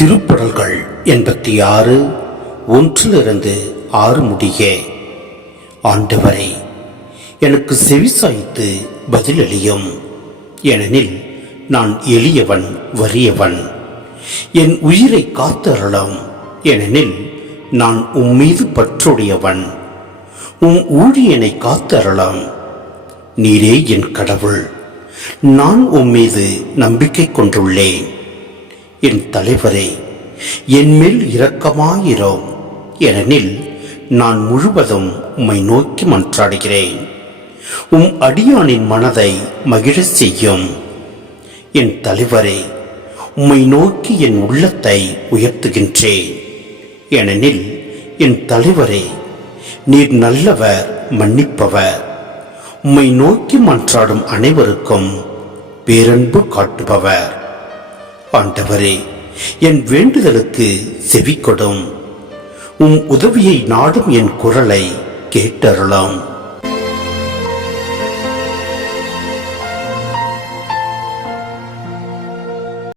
திருப்படல்கள் 86 1 6 முடிய. ஆண்டவரே, எனக்கு செவிசாய்த்து பதிலளியும். ஏனெனில் நான் எளியவன், வறியவன். என் உயிரை காத்தருளும். ஏனெனில் நான் உம்மீது பற்றுடையவன். உம் ஊழியனை காத்தருளும். நீரே என் கடவுள். நான் உம்மீது நம்பிக்கை கொண்டுள்ளேன். என் தலைவரே, என் மேல் இரக்கமாயிரும். ஏனெனில் நான் முழுவதும் உம்மை நோக்கி மன்றாடுகிறேன். உம் அடியானின் மனதை மகிழச் செய்யும். என் தலைவரே, உம்மை நோக்கி என் உள்ளத்தை உயர்த்துகின்றேன். ஏனெனில் என் தலைவரே, நீர் நல்லவர், மன்னிப்பவர். உம்மை நோக்கி மன்றாடும் அனைவருக்கும் பேரன்பு காட்டுபவர். ஆண்டவரே, என் வேண்டுதலுக்கு செவி கொடும். உம் உதவியை நாடும் என் குரலை கேட்டருளும்.